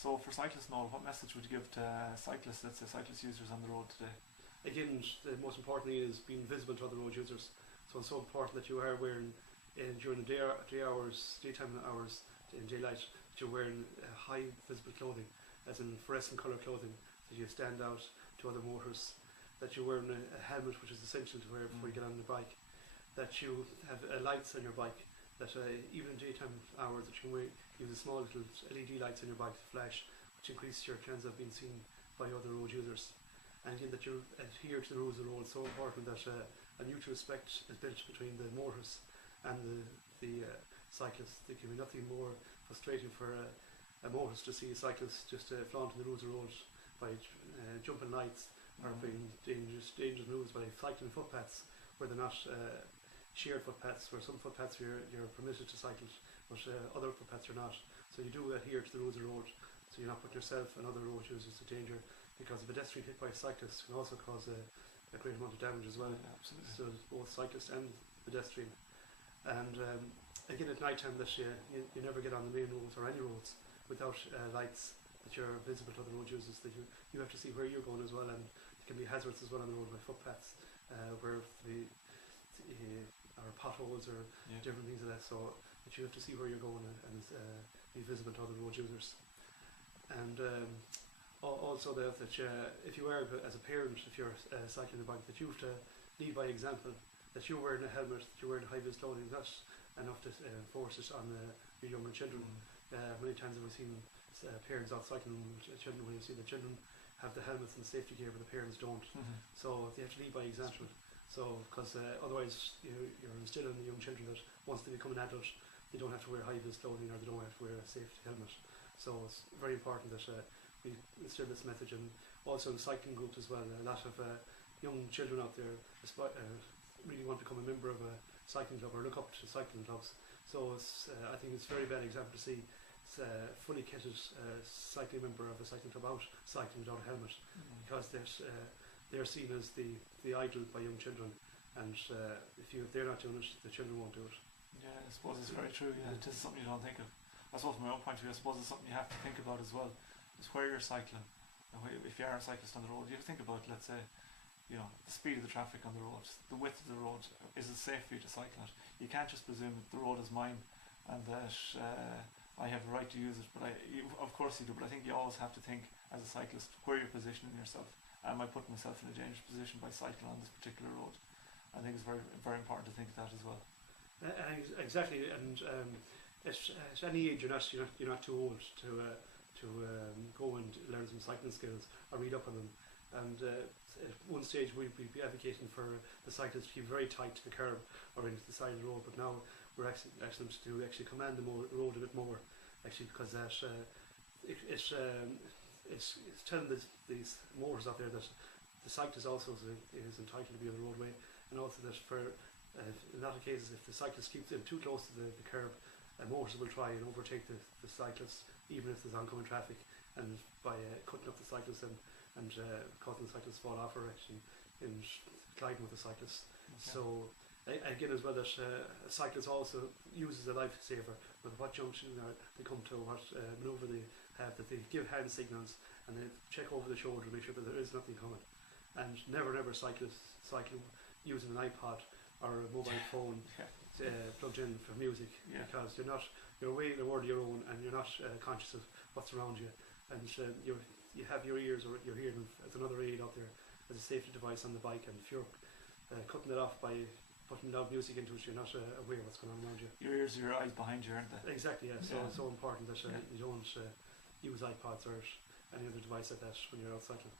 So for cyclists, Noel, what message would you give to cyclists, let's say cyclist users on the road today? Again, the most important thing is being visible to other road users. So it's so important that you are wearing, during the daytime hours, in daylight, that you're wearing high visible clothing, as in fluorescent colour clothing, that you stand out to other motorists, that you're wearing a helmet, which is essential to wear before you get on the bike, that you have lights on your bike, that even in daytime hours that you can use a small little LED lights on your bike to flash, which increases your chance of being seen by other road users. And again, that you adhere to the rules of the road. It's so important that a mutual respect is built between the motorists and the cyclists. There can be nothing more frustrating for a motorist to see a cyclist just flaunting the rules of the road by jumping lights or being dangerous moves by cycling footpaths where they're not shared footpaths, where some footpaths you're permitted to cycle, but other footpaths are not. So you do adhere to the rules of the road, so you're not putting yourself and other road users in danger, because a pedestrian hit by a cyclist can also cause a great amount of damage as well. Yeah, absolutely. So both cyclist and pedestrian. And again, at night time, that you never get on the main roads or any roads without lights, that you're visible to other road users, that you have to see where you're going as well, and it can be hazards as well on the road by footpaths where or potholes or different things like that, so that you have to see where you're going and be visible to other road users. And also that if you are, as a parent, if you're cycling a bike, that you have to lead by example, that you're wearing a helmet, that you're wearing high-vis clothing. That's enough to force it on your younger children. Many times we've seen parents out cycling with children, when you see the children have the helmets and safety gear but the parents don't. So they have to lead by example. So, because otherwise you're instilling in the young children that once they become an adult, they don't have to wear high-vis clothing or they don't have to wear a safety helmet. So it's very important that we instill this message, and also in cycling groups as well. A lot of young children out there really want to become a member of a cycling club or look up to cycling clubs. So I think it's a very bad example to see fully kitted cycling member of a cycling club out cycling without a helmet, because they're seen as the idol by young children, and if they're not doing it, the children won't do it. Yeah, I suppose it's very true. Yeah, it is something you don't think of. I suppose from my own point of view, I suppose it's something you have to think about as well. Is where you're cycling. And if you are a cyclist on the road, you have to think about, let's say, the speed of the traffic on the road, the width of the road. Is it safe for you to cycle it? You can't just presume that the road is mine and that I have a right to use it. But of course you do. But I think you always have to think as a cyclist where you're positioning yourself. Am I putting myself in a dangerous position by cycling on this particular road? I think it's very, very important to think of that as well. Exactly, and at any age you're not too old to go and learn some cycling skills or read up on them. And at one stage we'd be advocating for the cyclists to keep very tight to the curb or into the side of the road, but now we're asking them to actually command the road a bit more, actually, because that it's telling these motors out there that the cyclist also is entitled to be on the roadway, and also that for in a lot of cases, if the cyclist keeps them too close to the curb, motors will try and overtake the cyclists, even if there's oncoming traffic, and by cutting up the cyclists and causing the cyclists fall off, or actually in colliding with the cyclists. Okay. So again, as well, that a cyclist also uses a lifesaver. But what junction they come to, what manoeuvre they have, that they give hand signals and they check over the shoulder to make sure that there is nothing coming. And never cycle using an iPod or a mobile phone plugged in for music, because you're away in a world of your own, and you're not conscious of what's around you, and you have your ears or your hearing as another aid out there, as a safety device on the bike, and if you're cutting it off by putting loud music into it, you're not aware of what's going on around you. Your ears are your eyes behind you, aren't they? Exactly, yeah. So it's so important that you don't use iPods or any other device like that when you're out cycling.